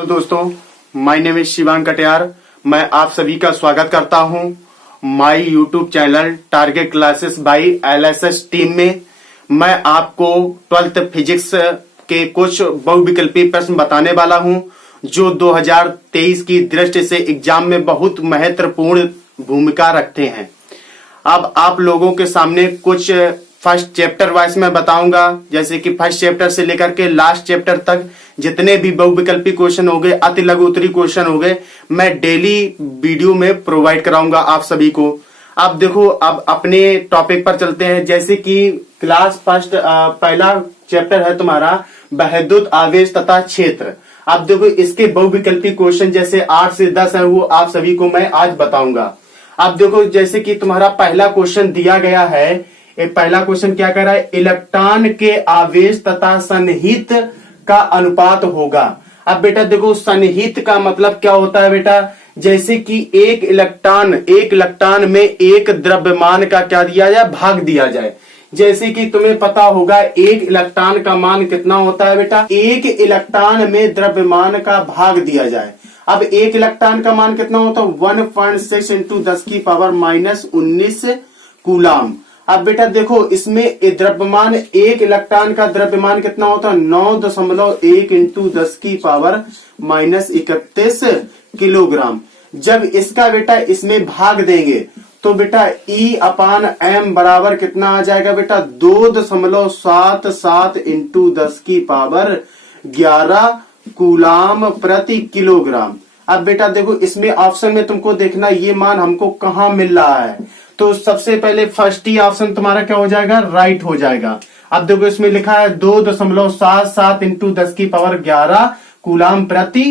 तो दोस्तों, my name is Shivang Katiyar. मैं आप सभी का स्वागत करता हूं my YouTube channel target classes bye LSS team में। मैं आपको 12th फिजिक्स के कुछ बहुविकल्पी प्रश्न बताने वाला हूं जो 2023 की दृष्टि से एग्जाम में बहुत महत्वपूर्ण भूमिका रखते हैं। अब आप लोगों के सामने कुछ फर्स्ट चैप्टर वाइज में बताऊंगा, जैसे कि फर्स्ट चैप्टर से लेकर के लास्ट चैप्टर तक जितने भी बहुविकल्पी क्वेश्चन हो गए, अति लघु उत्तरीय क्वेश्चन हो गए, मैं डेली वीडियो में प्रोवाइड कराऊंगा आप सभी को। अब देखो, अब अपने टॉपिक पर चलते हैं। जैसे कि क्लास फर्स्ट पहला चैप्टर है तुम्हारा वैद्युत आवेश तथा क्षेत्र। अब देखो, इसके बहुविकल्पी क्वेश्चन जैसे 8 से 10 है, वो आप सभी को मैं आज बताऊंगा। अब देखो, जैसे कि तुम्हारा पहला क्वेश्चन दिया गया है, पहला क्वेश्चन क्या कर रहा है, इलेक्ट्रॉन के आवेश तथा सन्निहित का अनुपात होगा। अब बेटा देखो, सन्निहित का मतलब क्या होता है बेटा, जैसे कि एक इलेक्ट्रॉन में एक द्रव्यमान का क्या दिया जाए, भाग दिया जाए। जैसे कि तुम्हें पता होगा एक इलेक्ट्रॉन का मान कितना होता है बेटा, एक इलेक्ट्रॉन में द्रव्यमान का भाग दिया जाए। अब एक इलेक्ट्रॉन का मान कितना होता है, 1.6 इंटू 10 की पावर -19 कूलाम। अब बेटा देखो, इसमें द्रव्यमान, एक इलेक्ट्रॉन का द्रव्यमान कितना होता है, 9.1 इंटू 10 की पावर -31 किलोग्राम। जब इसका बेटा इसमें भाग देंगे तो बेटा E/m बराबर कितना आ जाएगा बेटा, 2.77 इंटू 10 की पावर 11 कूलाम प्रति किलोग्राम। अब बेटा देखो, इसमें ऑप्शन में तुमको देखना ये मान हमको कहाँ मिल रहा है। तो सबसे पहले फर्स्ट ही ऑप्शन तुम्हारा क्या हो जाएगा, राइट हो जाएगा। अब देखो, इसमें लिखा है 2.77 इंटू 10 की पावर 11 कूलाम प्रति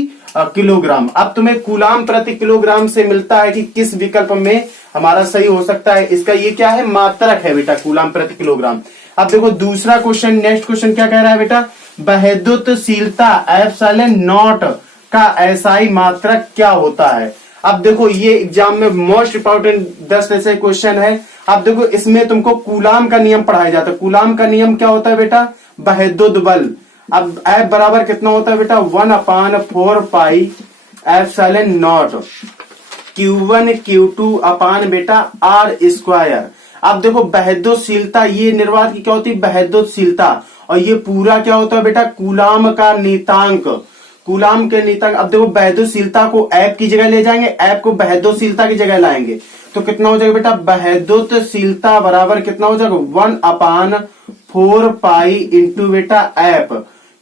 किलोग्राम। अब तुम्हें कूलाम प्रति किलोग्राम से मिलता है कि किस विकल्प में हमारा सही हो सकता है। इसका ये क्या है, मात्रक है बेटा, कूलाम प्रति किलोग्राम। अब देखो दूसरा क्वेश्चन, नेक्स्ट क्वेश्चन क्या कह रहा है बेटा, वैद्युतशीलता एप्सिलॉन नॉट का एसआई मात्रक क्या होता है। अब देखो, ये एग्जाम में मोस्ट इंपॉर्टेंट 10 ऐसे क्वेश्चन है। अब देखो, इसमें तुमको कूलाम का नियम पढ़ाया जाता है। कूलाम का नियम क्या होता है बेटा, वैद्युत बल। अब F बराबर कितना होता है बेटा, 1/4 pi epsilon not Q1 Q2 अपान बेटा R²। अब देखो, वैद्युतशीलता, ये निर्वात की क्या होती है, वैद्युतशीलता, और ये पूरा क्या होता है बेटा, कूलाम का नीतांक, कूलाम के नीतांक। अब देखो, वैद्युतशीलता को ऐप की जगह ले जाएंगे, ऐप को वैद्युतशीलता की जगह लाएंगे तो कितना हो जाएगा बेटा, वैद्युतशीलता बराबर कितना हो जाएगा, 1/4 पाई इंटू बेटा ऐप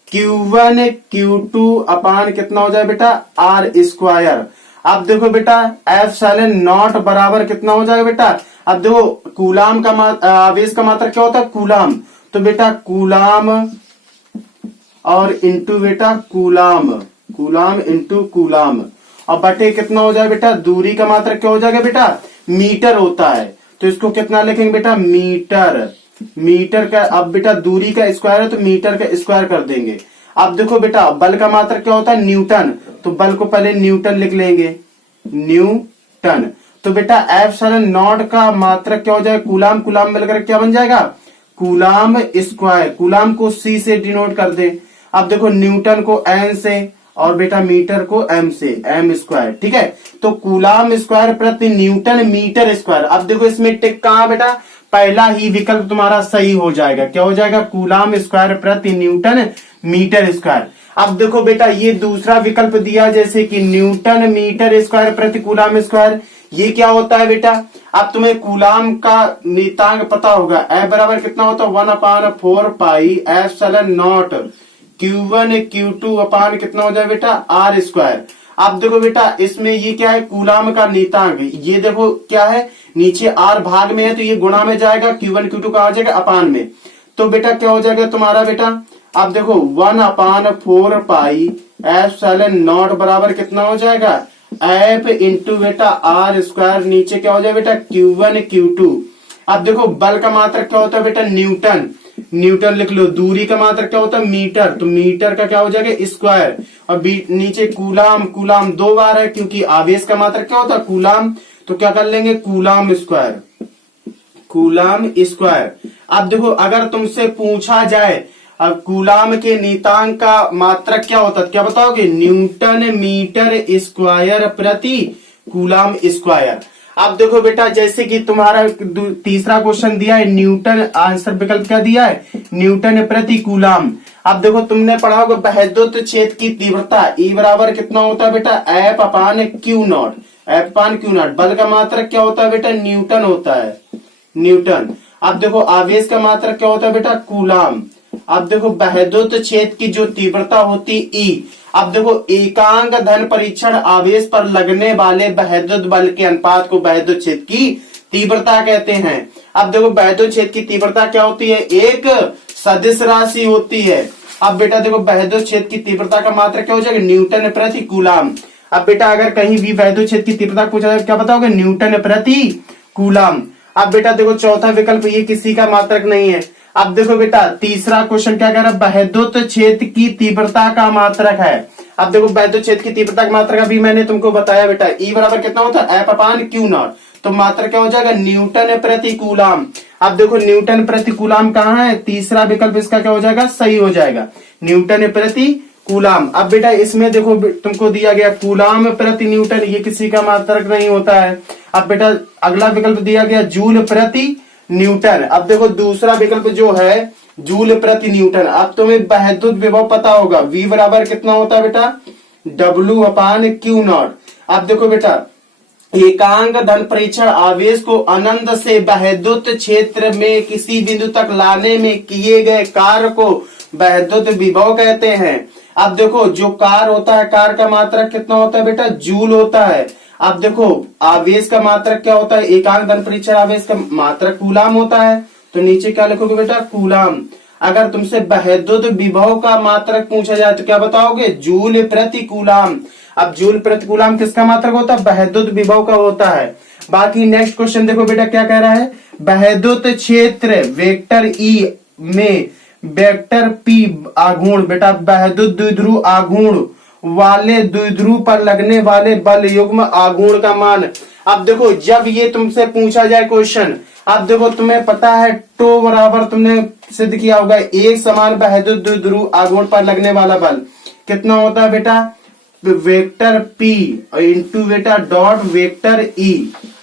Q1 Q2 अपान कितना हो जाए बेटा, R²। अब देखो बेटा, एप्सिलॉन नॉट बराबर कितना हो जाएगा बेटा, अब देखो कूलाम का आवेश का मात्रक क्या होता है, कूलाम, तो बेटा कूलाम और इंटू बेटा कूलाम, कूलाम इंटू कूलाम, और बटे कितना हो जाए बेटा, दूरी का मात्रक क्या हो जाएगा बेटा, मीटर होता है, तो इसको कितना लिखेंगे बेटा, मीटर। मीटर का, अब बेटा दूरी का स्क्वायर है तो मीटर का स्क्वायर कर देंगे। अब देखो बेटा, बल का मात्रक क्या होता है, न्यूटन, तो बल को पहले न्यूटन लिख लेंगे, न्यूटन। तो बेटा एप्सिलॉन नॉट का मात्रक क्या हो जाएगा, कूलाम, कूलाम मिलकर क्या बन जाएगा, कूलाम स्क्वायर। कूलाम को C से डिनोट कर दे। अब देखो, न्यूटन को N से और बेटा मीटर को M से, M², ठीक है। तो कूलाम स्क्वायर प्रति न्यूटन मीटर स्क्वायर। अब देखो, इसमें टिक कहां बेटा, पहला ही विकल्प तुम्हारा सही हो जाएगा, क्या हो जाएगा, कूलाम स्क्वायर प्रति न्यूटन मीटर स्क्वायर। अब देखो बेटा, ये दूसरा विकल्प दिया, जैसे कि न्यूटन मीटर स्क्वायर प्रति कूलाम स्क्वायर, ये क्या होता है बेटा, अब तुम्हें कूलाम का नीतांक पता होगा, F बराबर कितना होता है, 1/4 pi epsilon not Q1 Q2 अपान कितना हो जाए बेटा, R²। अब देखो बेटा, इसमें ये क्या है, कूलाम का नीतांक, ये देखो क्या है, नीचे R भाग में है तो ये गुणा में जाएगा, Q1 Q2 कहा जाएगा अपान में, तो बेटा क्या हो जाएगा तुम्हारा बेटा, अब देखो 1/4 पाई एप्सिलॉन नॉट बराबर कितना हो जाएगा, एफ इंटू बेटा R², नीचे क्या हो जाएगा बेटा, Q1 Q2। अब देखो, बल का मात्रक क्या होता है बेटा, न्यूटन, न्यूटन लिख लो। दूरी का मात्रक क्या होता है, मीटर, तो मीटर का क्या हो जाएगा, स्क्वायर, और नीचे कूलाम, कूलाम 2 बार है क्योंकि आवेश का मात्रक क्या होता है, कूलाम, तो क्या कर लेंगे, कूलाम स्क्वायर, कूलाम स्क्वायर। अब देखो, अगर तुमसे पूछा जाए अब कूलाम के नीतांक का मात्रक क्या होता है, क्या बताओगे, न्यूटन मीटर स्क्वायर प्रति कूलाम स्क्वायर। अब देखो बेटा, जैसे कि तुम्हारा तीसरा क्वेश्चन दिया है न्यूटन, आंसर विकल्प क्या दिया है, न्यूटन प्रति कूलाम। अब देखो तुमने पढ़ा होगा वैद्युत क्षेत्र की तीव्रता E बराबर कितना होता है बेटा, F upon Q not, F upon Q not. बल का मात्रक क्या होता है बेटा, न्यूटन होता है, न्यूटन। अब देखो आवेश का मात्रक क्या होता है बेटा, कूलाम। अब देखो वैद्युत क्षेत्र की जो तीव्रता होती E। अब देखो एकांक धन परीक्षण आवेश पर लगने वाले वैद्युत बल के अनुपात को वैद्युत क्षेत्र की तीव्रता कहते हैं। अब देखो वैद्युत क्षेत्र की तीव्रता क्या होती है, एक सदिश राशि होती है। अब बेटा देखो वैद्युत क्षेत्र की तीव्रता का मात्रक क्या हो जाएगा, न्यूटन प्रति कूलाम। अब बेटा अगर कहीं भी वैद्युत क्षेत्र की तीव्रता पूछा जाए क्या बताओगे, न्यूटन प्रति कूलाम। अब बेटा देखो चौथा विकल्प ये किसी का मात्रक नहीं है। अब देखो बेटा तीसरा क्वेश्चन क्या कह रहा है, वैद्युत क्षेत्र की तीव्रता का मात्रक है। अब देखो वैद्युत क्षेत्र की तीव्रता का मात्रक अभी मैंने तुमको बताया बेटा, E बराबर कितना होता है, F अपान क्यू नॉट। तो मात्रक क्या हो जाएगा, न्यूटन प्रति कूलाम। अब देखो न्यूटन प्रति कूलाम कहाँ है, तीसरा विकल्प इसका क्या हो जाएगा, सही हो जाएगा, न्यूटन प्रति कूलाम। अब बेटा इसमें देखो तुमको दिया गया कूलाम प्रति न्यूटन, ये किसी का मात्रक नहीं होता है। अब बेटा अगला विकल्प दिया गया जूल प्रति न्यूटन। अब देखो दूसरा विकल्प जो है जूल प्रति न्यूटन। अब तुम्हें वैद्युत विभव पता होगा, V बराबर कितना होता है बेटा, W अपान क्यू नॉट। अब देखो बेटा एकांक धन परीक्षण आवेश को अनंत से वैद्युत क्षेत्र में किसी बिंदु तक लाने में किए गए कार्य को वैद्युत विभव कहते हैं। अब देखो जो कार्य होता है, कार्य का मात्रक कितना होता है बेटा, जूल होता है। अब देखो आवेश का मात्रक क्या होता है, एकांक धन परीक्षण आवेश का मात्रक कूलाम होता है। तो नीचे क्या लिखोगे बेटा, कूलाम। अगर तुमसे वैद्युत विभव का मात्रक पूछा जाए तो क्या बताओगे, जूल प्रति कूलाम। अब जूल प्रति कूलाम किसका मात्रक होता है, वैद्युत विभव का होता है। बाकी नेक्स्ट क्वेश्चन देखो बेटा क्या कह रहा है, वैद्युत क्षेत्र वेक्टर E में वेक्टर P आघूर्ण, बेटा वैद्युत द्विध्रुव आघूर्ण वाले द्विध्रुव पर लगने वाले बल युग्म आघूर्ण का मान। अब देखो जब ये तुमसे पूछा जाए क्वेश्चन, अब देखो तुम्हें पता है टो बराबर तुमने सिद्ध किया होगा एक समान वैद्युत द्विध्रुव आघूर्ण पर लगने वाला बल कितना होता है बेटा, वेक्टर P इंटू बेटा डॉट वेक्टर E।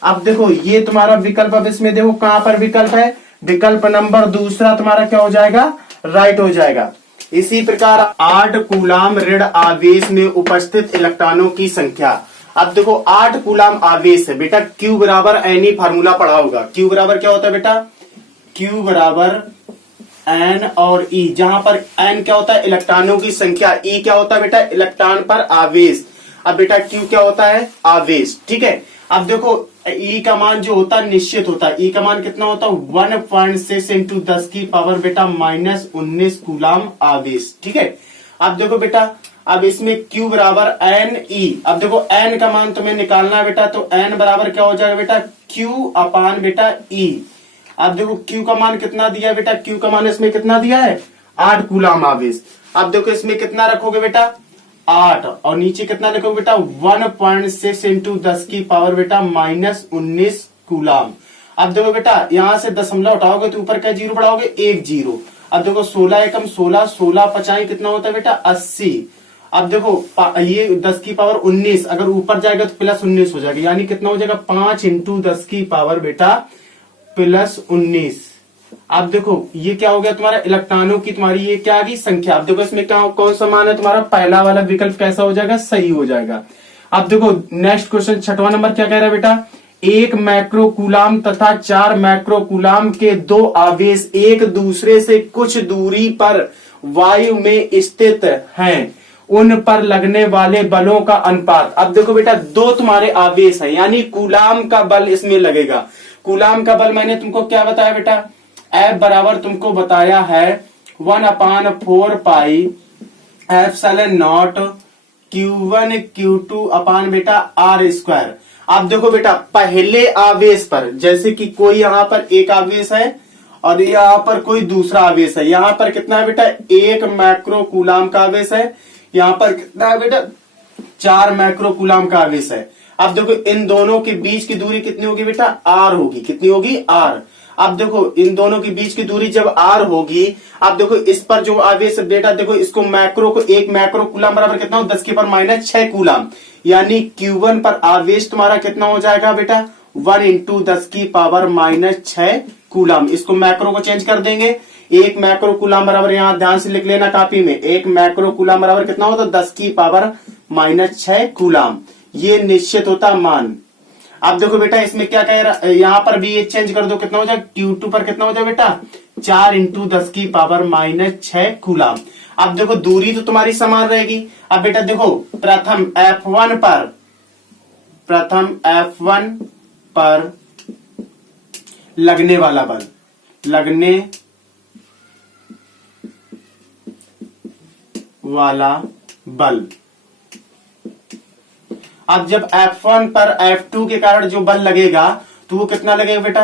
अब देखो ये तुम्हारा विकल्प, अब इसमें देखो कहां पर विकल्प है, विकल्प नंबर दूसरा तुम्हारा क्या हो जाएगा, राइट हो जाएगा। इसी प्रकार 8 कूलाम ऋण आवेश में उपस्थित इलेक्ट्रॉनों की संख्या। अब देखो 8 कूलाम आवेश है बेटा, Q बराबर N ही फार्मूला पढ़ा होगा। Q बराबर क्या होता है बेटा, Q बराबर N और E, जहां पर N क्या होता है इलेक्ट्रॉनों की संख्या, E क्या होता है बेटा इलेक्ट्रॉन पर आवेश। अब बेटा Q क्या होता है, आवेश, ठीक है। अब देखो E का मान जो होता है निश्चित होता है, E का मान कितना होता है 1.6 इंटू 10 की पावर बेटा -19 कूलाम आवेश, ठीक है। अब देखो बेटा अब इसमें Q बराबर N E। अब देखो N का मान तुम्हें निकालना है बेटा, तो N बराबर क्या हो जाएगा बेटा, Q अपान बेटा E। अब देखो Q का मान कितना दिया है बेटा, Q का मान इसमें कितना दिया है 8 कूलाम आवेश। अब देखो इसमें कितना रखोगे बेटा 8 और नीचे कितना लिखोगे बेटा 1.6 इंटू 10 की पावर बेटा -19 कूलाम। अब देखो बेटा यहां से दशमलव उठाओगे तो ऊपर क्या जीरो बढ़ाओगे, 1 जीरो। अब देखो 16 एकम 16, 16 पचाई कितना होता है बेटा 80। अब देखो ये 10 की पावर 19, अगर ऊपर जाएगा तो +19 हो जाएगा, यानी कितना हो जाएगा 5 इंटू 10 की पावर बेटा +19। अब देखो ये क्या हो गया तुम्हारा इलेक्ट्रॉनों की तुम्हारी ये क्या आ गई संख्या। अब देखो इसमें क्या कौन सा मान है तुम्हारा, पहला वाला विकल्प कैसा हो जाएगा, सही हो जाएगा। अब देखो नेक्स्ट क्वेश्चन 6वां नंबर क्या कह रहा है बेटा, 1 माइक्रो कूलाम तथा 4 माइक्रो कूलाम के 2 आवेश एक दूसरे से कुछ दूरी पर वायु में स्थित हैं, उन पर लगने वाले बलों का अनुपात। अब देखो बेटा 2 तुम्हारे आवेश हैं, यानी कूलाम का बल इसमें लगेगा। कूलाम का बल मैंने तुमको क्या बताया बेटा, F बराबर तुमको बताया है 1/4 pi epsilon not Q1 Q2 अपान बेटा R स्क्वायर। अब देखो बेटा पहले आवेश पर, जैसे कि कोई यहाँ पर एक आवेश है और यहाँ पर कोई दूसरा आवेश है, यहाँ पर कितना है बेटा 1 माइक्रो कूलाम का आवेश है, यहाँ पर कितना है बेटा 4 माइक्रो कूलाम का आवेश है। अब देखो इन दोनों के बीच की दूरी कितनी होगी बेटा R होगी, कितनी होगी R। अब देखो इन दोनों के बीच की दूरी जब r होगी, अब देखो इस पर जो आवेश बेटा देखो इसको मैक्रो को, एक मैक्रो कूलाम बराबर कितना हो 10 की पावर माइनस 6 कूलाम, यानी Q1 पर आवेश तुम्हारा कितना हो जाएगा बेटा 1 इंटू 10 की पावर माइनस 6 कूलाम। इसको मैक्रो को चेंज कर देंगे, एक मैक्रो कूलाम बराबर यहां ध्यान से लिख लेना कॉपी में, एक मैक्रो कूलाम बराबर कितना होता 10 की पावर माइनस 6 कूलाम। ये निश्चित होता मान। अब देखो बेटा इसमें क्या कह रहा, यहां पर भी ये चेंज कर दो, कितना हो जाए Q2 पर कितना हो जाए बेटा 4 इंटू 10 की पावर माइनस 6 कूलाम। अब देखो दूरी तो तुम्हारी समान रहेगी। अब बेटा देखो प्रथम F1 पर लगने वाला बल, लगने वाला बल, अब जब F1 पर F2 के कारण जो बल लगेगा तो वो कितना लगेगा बेटा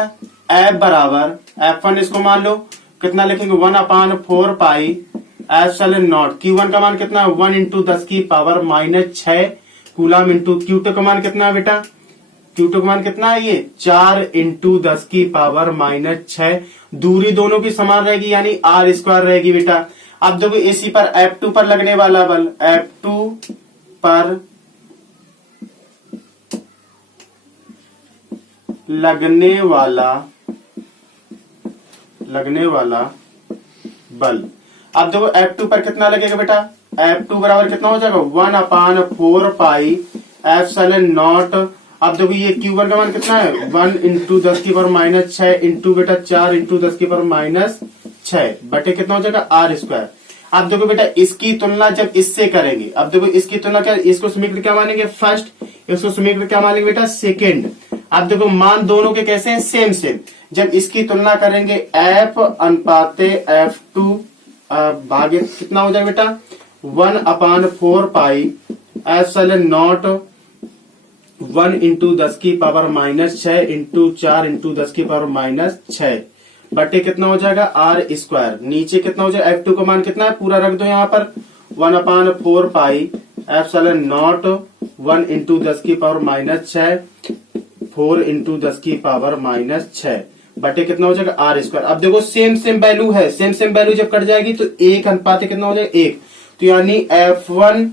F बराबर F1 इसको मान लो कितना लिखेंगे 1/4 पाई एप्सिलॉन नॉट। Q1 का मान कितना 1 इंटू 10 की power minus 6 coulomb into Q2 का मान कितना है बेटा, Q2 का मान कितना है ये 4 इंटू 10 की पावर माइनस 6। दूरी दोनों की समान रहेगी यानी r स्क्वायर रहेगी बेटा। अब देखो इसी पर F2 पर लगने वाला बल, F2 पर लगने वाला बल, अब देखो F2 पर कितना लगेगा बेटा, F2 बराबर कितना हो जाएगा 1/4 पाई एप्सिलॉन नॉट। अब देखो ये Q1 का मान कितना है 1 इंटू 10 की पावर माइनस 6 इंटू बेटा 4 इंटू 10 की पावर माइनस 6 बटे कितना हो जाएगा r स्क्वायर। अब देखो बेटा इसकी तुलना जब इससे करेंगे, अब देखो इसकी तुलना क्या, इसको समीकरण क्या मानेंगे फर्स्ट, इसको समीकरण क्या मानेंगे बेटा सेकेंड। अब देखो मान दोनों के कैसे हैं सेम सेम, जब इसकी तुलना करेंगे F अनुपाते F2 भागे कितना हो जाएगा बेटा 1/4 पाई एप्सिलॉन नॉट 1 इंटू 10 की पावर माइनस 6 इंटू 4 इंटू 10 की पावर माइनस 6 बटे कितना हो जाएगा r स्क्वायर। नीचे कितना हो जाएगा F2 का मान कितना है पूरा रख दो यहाँ पर 1/4 पाई एप्सिलॉन नॉट 1 इंटू 10 की पावर माइनस 6 4 इंटू 10 की पावर माइनस 6 बटे कितना हो जाएगा r स्क्वायर। अब देखो सेम सेम वैल्यू है, सेम सेम वैल्यू जब कट जाएगी तो 1 अनुपाते कितना हो जाएगा 1, तो यानी F1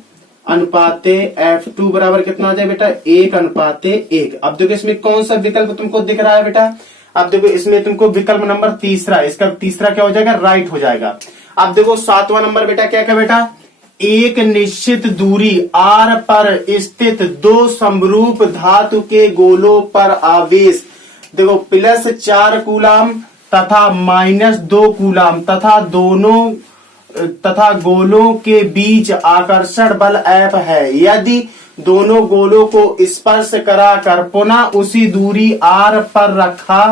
अनुपाते F2 बराबर कितना हो जाए बेटा 1/1। अब देखो इसमें कौन सा विकल्प तुमको दिख रहा है बेटा, अब देखो इसमें तुमको विकल्प नंबर तीसरा, इसका तीसरा क्या हो जाएगा राइट हो जाएगा। अब देखो 7वां नंबर बेटा क्या क्या बेटा, एक निश्चित दूरी r पर स्थित दो समरूप धातु के गोलों पर आवेश देखो +4 कूलाम तथा -2 कूलाम तथा गोलों के बीच आकर्षण बल F है। यदि दोनों गोलों को स्पर्श कराकर पुनः उसी दूरी r पर रखा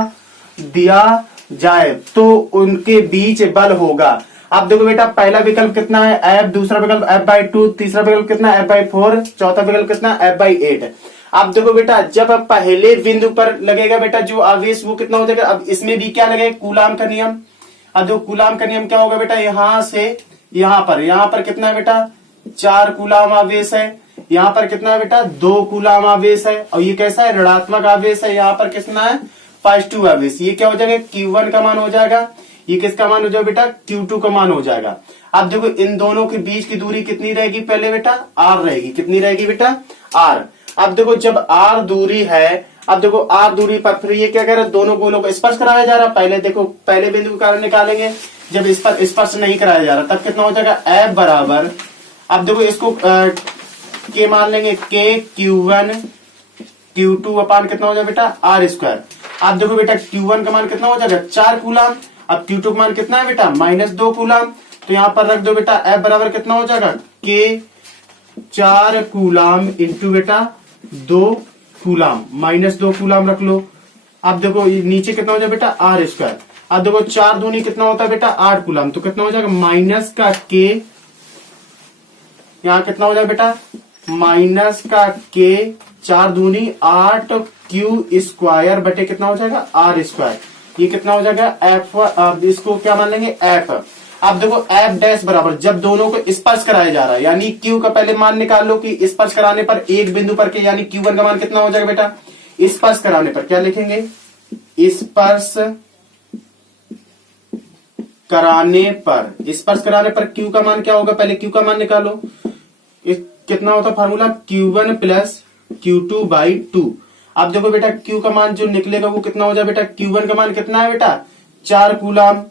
दिया जाए तो उनके बीच बल होगा। अब देखो बेटा पहला विकल्प कितना है F, दूसरा विकल्प F/2, तीसरा विकल्प कितना है F/4, चौथा विकल्प कितना है F/8। अब देखो बेटा जब पहले बिंदु पर लगेगा बेटा जो आवेश वो कितना हो जाएगा, अब इसमें भी क्या लगेगा कूलाम का नियम। अब जो कूलाम का नियम क्या होगा बेटा, यहां से यहां पर कितना है बेटा 4 कूलाम आवेश है, यहाँ पर कितना है बेटा 2 कूलाम आवेश है, और ये कैसा है ऋणात्मक आवेश है, यहाँ पर कितना है +2 आवेश। ये क्या हो जाएगा Q1 का मान हो जाएगा, ये किसका मान हो जाएगा बेटा Q2 का मान हो जाएगा। अब देखो इन दोनों के बीच की दूरी कितनी रहेगी पहले बेटा r रहेगी, कितनी रहेगी बेटा r। अब देखो जब r दूरी है, अब देखो r दूरी पर फिर ये क्या कह रहा है दोनों गोलों को स्पर्श कराया जा रहा है। पहले देखो पहले बिंदु के कारण निकालेंगे, जब इस पर स्पर्श नहीं कराया जा रहा तब कितना हो जाएगा F बराबर, अब देखो इसको के मान लेंगे K Q1 Q2 अपान कितना हो जाएगा बेटा r स्क्वायर। अब देखो बेटा Q1 का मान कितना हो जाएगा 4 कूलाम, अब Q2 का मान कितना है बेटा -2 कूलाम, तो यहाँ पर रख दो बेटा F बराबर कितना हो जाएगा K 4 कूलाम इंटू बेटा 2 कूलाम, -2 कूलाम रख लो। अब देखो नीचे कितना हो जाएगा बेटा r स्क्वायर। अब देखो 4 दूनी कितना होता है बेटा 8 कूलाम, तो कितना हो जाएगा माइनस का K, यहाँ कितना हो जाएगा बेटा माइनस का K 4 दूनी 8 Q स्क्वायर बटे कितना हो जाएगा r स्क्वायर। ये कितना हो जाएगा F, अब इसको क्या मान लेंगे F। अब देखो F डैश बराबर जब दोनों को स्पर्श कराया जा रहा है, यानी Q का पहले मान निकाल लो कि स्पर्श कराने पर एक बिंदु पर के, यानी Q1 का मान कितना हो जाएगा बेटा स्पर्श कराने पर क्या लिखेंगे स्पर्श कराने पर, स्पर्श कराने पर Q का मान क्या होगा, पहले Q का मान निकालो। कितना होता formula, Q1 plus Q2 by 2। अब देखो बेटा Q का मान जो निकलेगा वो कितना हो जाए बेटा, Q1 का मान कितना है बेटा 4 कूलाम।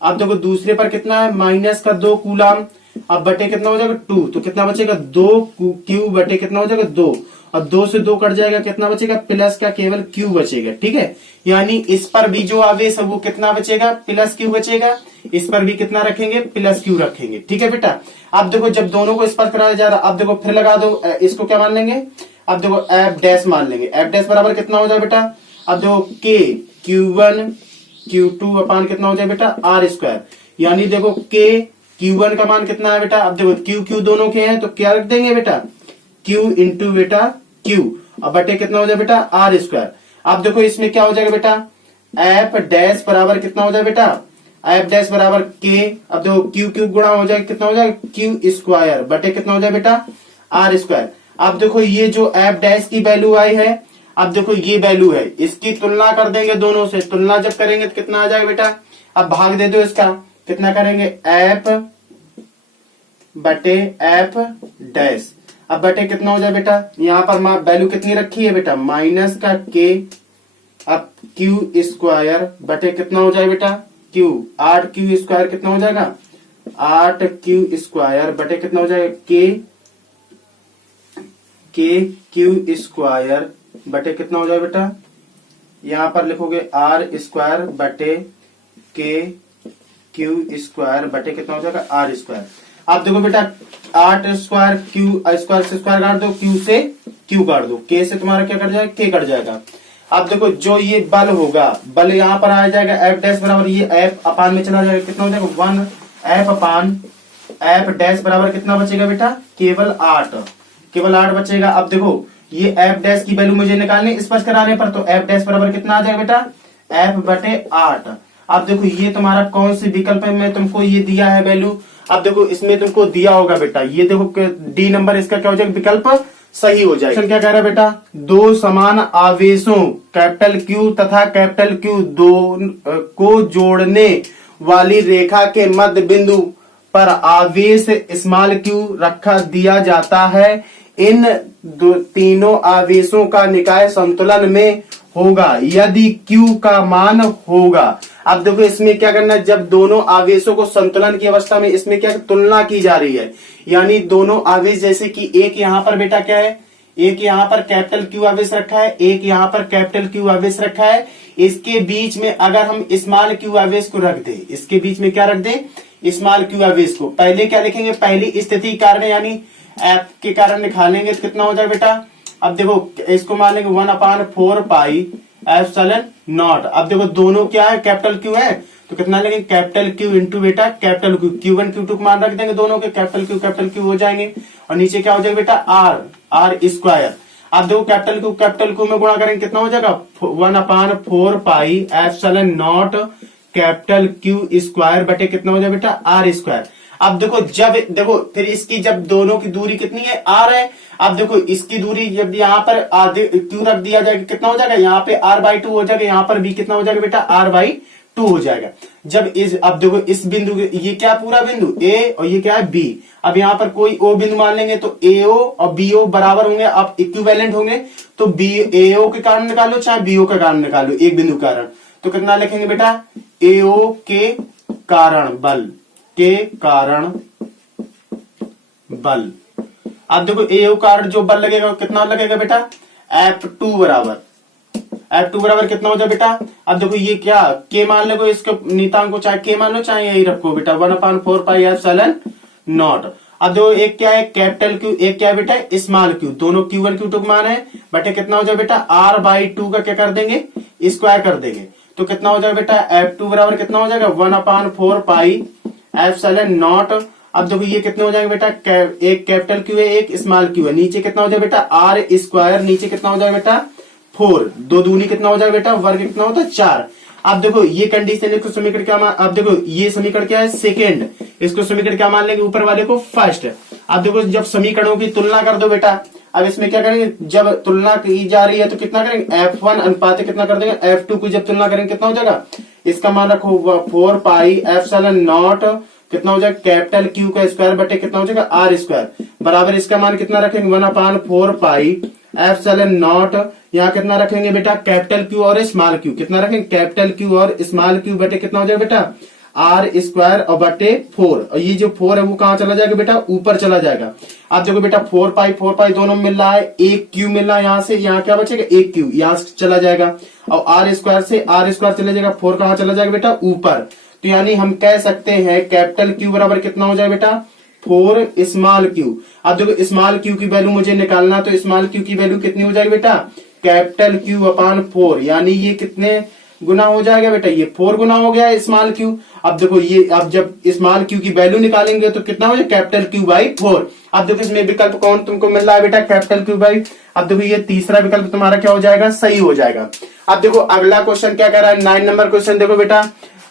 अब देखो दूसरे पर कितना है -2 कूलाम। अब बटे कितना हो जाएगा 2, तो कितना बचेगा 2 Q बटे कितना हो जाएगा 2, और 2 से 2 कट जाएगा, कितना बचेगा प्लस का केवल Q बचेगा। ठीक है, यानी इस पर भी जो आवेश है वो कितना बचेगा, प्लस Q बचेगा। इस पर भी कितना रखेंगे, प्लस Q रखेंगे। ठीक है बेटा, अब देखो जब दोनों को स्पर्श कराया जा रहा, अब देखो फिर लगा दो, इसको क्या मान लेंगे, अब देखो एफ डैश मान लेंगे। एफ डैश बराबर कितना हो जाए बेटा, अब देखो K Q1 Q2 अपान कितना हो जाए बेटा R स्क्वायर। यानी देखो K Q1 का मान कितना है बेटा, अब देखो Q Q दोनों के हैं तो क्या रख देंगे बेटा Q इंटू बेटा Q, अब बटे कितना हो जाए बेटा R स्क्वायर। अब देखो इसमें क्या हो जाएगा बेटा, एफ डैश बराबर कितना हो जाए बेटा, एफ डैश बराबर K, अब देखो Q Q गुणा हो जाएगा, कितना हो जाएगा Q स्क्वायर बटे कितना हो जाए बेटा R स्क्वायर। अब देखो ये जो एफ डैश की वैल्यू आई है, अब देखो ये वैल्यू है, इसकी तुलना कर देंगे दोनों से। तुलना जब करेंगे तो कितना आ जाएगा बेटा, अब भाग दे दो इसका, कितना करेंगे एफ बटे एफ डैश, अब बटे कितना हो जाए बेटा, यहाँ पर वैल्यू कितनी रखी है बेटा माइनस का K, अब Q स्क्वायर बटे कितना हो जाए बेटा Q, 8Q स्क्वायर कितना हो जाएगा 8Q स्क्वायर बटे कितना हो जाएगा Q स्क्वायर बटे कितना हो जाए बेटा, यहाँ पर लिखोगे R स्क्वायर बटे Q स्क्वायर बटे कितना हो जाएगा R स्क्वायर। अब देखो बेटा 8 स्क्वायर Q स्क्वायर से स्क्वायर काट दो, Q से Q काट दो, K से तुम्हारा क्या कट जाएगा K कट जाएगा। अब देखो जो ये बल होगा, बल यहाँ पर आ जाएगा एफ डैश बराबर ये एफ अपान में चला जाएगा, कितना हो जाएगा 1 एफ अपान एफ डैश बराबर कितना बचेगा बेटा केवल 8, केवल 8 बचेगा। अब देखो ये एफ डैश की वैल्यू मुझे निकालनी स्पर्श कराने पर, तो एफ डैश बराबर कितना आ जाएगा बेटा एफ बटे 8। अब देखो ये तुम्हारा कौन सी विकल्प में तुमको ये दिया है वैल्यू, अब देखो इसमें तुमको दिया होगा बेटा ये देखो डी नंबर, इसका क्या हो जाएगा विकल्प सही हो जाएगा। क्या कह रहा है बेटा, दो समान आवेशों कैपिटल Q तथा कैपिटल Q दो को जोड़ने वाली रेखा के मध्य बिंदु पर आवेश स्मॉल q रखा दिया जाता है। इन तीनों आवेशों का निकाय संतुलन में होगा यदि Q का मान होगा। अब देखो इसमें क्या करना है, जब दोनों आवेशों को संतुलन की अवस्था में इसमें क्या तुलना की जा रही है, यानी दोनों आवेश जैसे कि एक यहाँ पर बेटा क्या है, एक यहाँ पर कैपिटल Q आवेश रखा है, एक यहाँ पर कैपिटल Q आवेश रखा है, इसके बीच में अगर हम स्मॉल q आवेश को रख दे, इसके बीच में क्या रख दे स्मॉल q आवेश को, पहले क्या लिखेंगे पहली स्थिति कारण यानी एफ के कारण निकालेंगे तो कितना हो जाए बेटा, अब देखो इसको मान लेंगे 1/4 पाई एप्सिलॉन नॉट। अब देखो दोनों क्या है कैपिटल Q है तो कितना लेंगे कैपिटल Q इंटू बेटा कैपिटल Q, Q1 Q2 को मान रख देंगे दोनों के, कैपिटल Q हो जाएंगे और नीचे क्या हो जाएगा बेटा R स्क्वायर। अब देखो कैपिटल Q में गुणा करेंगे कितना हो जाएगा 1/4 pi epsilon not capital Q square बटे कितना हो जाएगा बेटा R स्क्वायर। अब देखो जब देखो फिर इसकी जब दोनों की दूरी कितनी है R है, अब देखो इसकी दूरी जब यहाँ पर आधे Q रख दिया जाएगा कितना हो जाएगा यहाँ पे R/2 हो जाएगा, यहाँ पर भी कितना हो जाएगा बेटा R/2 हो जाएगा। जब इस अब देखो इस बिंदु ये क्या पूरा बिंदु A और ये क्या है B, अब यहाँ पर कोई O बिंदु मान लेंगे तो AO और BO बराबर होंगे, अब इक्विवेलेंट होंगे तो AO के कारण निकालो चाहे BO के कारण निकालो, एक बिंदु कारण तो कितना लिखेंगे बेटा AO के कारण बल के कारण बल। अब देखो AO कारण जो बल लगेगा कितना लगेगा बेटा F2 बराबर कितना हो जाए बेटा, अब देखो ये क्या K मान लो, इसके नीतांक को चाहे K मान लो चाहे यही रखो बेटा 1/4 पाई एप्सिलॉन नॉट। अब देखो एक क्या है कैपिटल Q, एक क्या है बेटा स्मॉल q, दोनों Q1 Q2 को मान है बटे कितना हो जाए बेटा R/2 का क्या कर देंगे स्क्वायर कर देंगे तो कितना हो जाएगा बेटा F2 बराबर कितना हो जाएगा 1/4 पाई एप्सिलॉन नॉट। अब देखो ये कितने हो जाएंगे बेटा एक कैपिटल Q है एक स्मॉल q है, नीचे कितना हो जाएगा बेटा R स्क्वायर, नीचे कितना हो जाएगा बेटा 4, 2 दूनी कितना हो जाएगा बेटा वर्ग कितना होता है 4। अब देखो ये कंडीशन इसको समीकरण क्या मान, अब देखो ये समीकरण क्या है सेकेंड, इसको समीकरण क्या मान लेंगे ऊपर वाले को फर्स्ट। अब देखो जब समीकरणों की तुलना कर दो बेटा, अब इसमें क्या करेंगे, जब तुलना की जा रही है तो कितना करेंगे, F1 अनुपात कितना कर देंगे, F2 को जब तुलना करेंगे कितना हो जाएगा, इसका मान रखो 4 पाई एप्सिलॉन नॉट कितना हो जाएगा, कैपिटल क्यू का स्क्वायर बटे कितना हो जाएगा, आर स्क्वायर बराबर इसका मान कितना रखेंगे, 1/4 पाई एप्सिलॉन नॉट, यहाँ कितना रखेंगे बेटा, कैपिटल क्यू और स्मॉल क्यू, कितना रखेंगे, कैपिटल क्यू और स्मॉल क्यू बटे कितना हो जाएगा बेटा, आर स्क्वायर और बटे 4, और ये जो 4 है वो कहां चला जाएगा बेटा, ऊपर चला जाएगा। अब देखो बेटा 4 पाई दोनों मिल रहा है, एक क्यू मिल रहा है यहाँ से, यहाँ क्या बचेगा, एक क्यू यहाँ से चला जाएगा, और आर स्क्वायर से आर स्क्वायर चला जाएगा, 4 कहां चला जाएगा बेटा, ऊपर। तो यानी हम कह सकते हैं कैपिटल क्यू बराबर कितना हो जाएगा बेटा, 4 स्मॉल क्यू। अब देखो स्मॉल क्यू की वैल्यू मुझे निकालना, तो स्मॉल क्यू की वैल्यू कितनी हो जाएगी बेटा, कैपिटल क्यू अपॉन 4, यानी ये कितने गुना हो जाएगा बेटा, ये 4 गुना हो गया स्मॉल क्यू। अब देखो ये, अब जब स्मॉल क्यू की वैल्यू निकालेंगे तो कितना हो जाएगा, कैपिटल क्यू बाई 4। अब देखो इसमें विकल्प कौन तुमको मिल रहा है बेटा, कैपिटल क्यू बाई, अब देखो ये तीसरा विकल्प तुम्हारा क्या हो जाएगा, सही हो जाएगा। अब देखो अगला क्वेश्चन क्या कह रहा है, 9 नंबर क्वेश्चन देखो बेटा।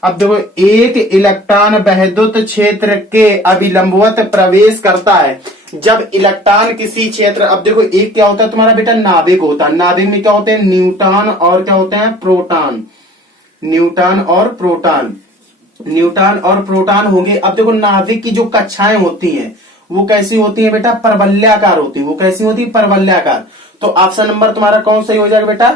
अब देखो एक इलेक्ट्रॉन वैद्युत क्षेत्र के अभिलंबवत प्रवेश करता है। जब इलेक्ट्रॉन किसी क्षेत्र, अब देखो एक क्या होता है तुम्हारा बेटा, नाभिक होता है, नाभिक में क्या होते हैं, न्यूट्रॉन और क्या होते हैं, प्रोटॉन, न्यूट्रॉन और प्रोटॉन, न्यूट्रॉन और प्रोटॉन होंगे। अब देखो नाभिक की जो कक्षाएं होती हैं वो कैसी होती है बेटा, परवलयाकार होती है, वो कैसी होती है, परवलयाकार। तो ऑप्शन नंबर तुम्हारा कौन सही हो जाएगा बेटा,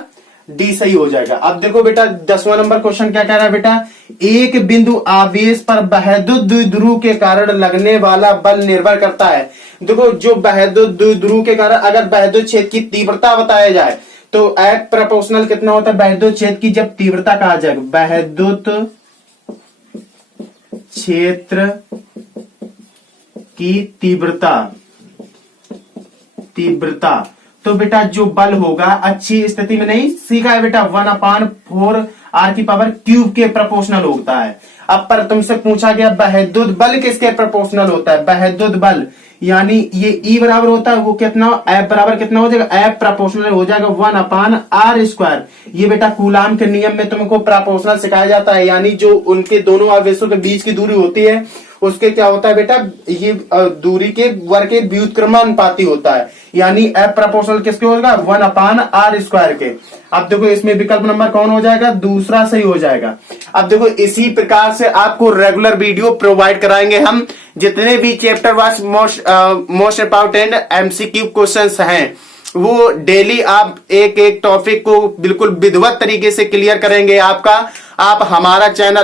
डी सही हो जाएगा। अब देखो बेटा 10वां नंबर क्वेश्चन क्या कह रहा है बेटा, एक बिंदु आवेश पर वैद्युत द्विध्रुव के कारण लगने वाला बल निर्भर करता है। देखो जो वैद्युत द्विध्रुव के कारण अगर वैद्युत क्षेत्र की तीव्रता बताया जाए तो एट प्रोपोर्शनल कितना होता है, वैद्युत क्षेत्र की जब तीव्रता कहा जाएगा, वैद्युत क्षेत्र की तीव्रता तो बेटा जो बल होगा, अच्छी स्थिति में नहीं सीखा है बेटा, 1/4 आर की पावर क्यूब के प्रोपोर्शनल होता है। अब पर तुमसे पूछा गया वैद्युत बल किसके प्रोपोर्शनल होता है, वैद्युत बल यानी ये E बराबर होता है वो कितना, F बराबर कितना हो जाएगा, F प्रोपोर्शनल हो जाएगा 1/r²। ये बेटा कूलाम के नियम में तुमको प्रोपोर्शनल सिखाया जाता है, यानी जो उनके दोनों आवेशों के बीच की दूरी होती है उसके क्या होता है बेटा, ये दूरी के वर्ग के व्युत्क्रमानुपाती होता है, यानी F प्रोपोर्शनल किसके होगा, 1/r² के। अब देखो इसमें विकल्प नंबर कौन हो जाएगा, दूसरा सही हो जाएगा। अब देखो इसी प्रकार से आपको रेगुलर वीडियो प्रोवाइड कराएंगे हम, जितने भी chapter wise most important MCQ questions हैं वो डेली आप एक एक टॉपिक को बिल्कुल विधिवत तरीके से क्लियर करेंगे आपका। आप हमारा चैनल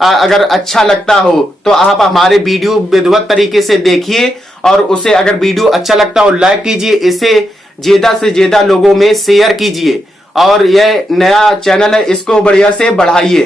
अगर अच्छा लगता हो तो आप हमारे वीडियो विधिवत तरीके से देखिए, और उसे अगर वीडियो अच्छा लगता हो लाइक कीजिए, इसे ज्यादा से ज्यादा लोगों में शेयर कीजिए, और यह नया चैनल है इसको बढ़िया से बढ़ाइए।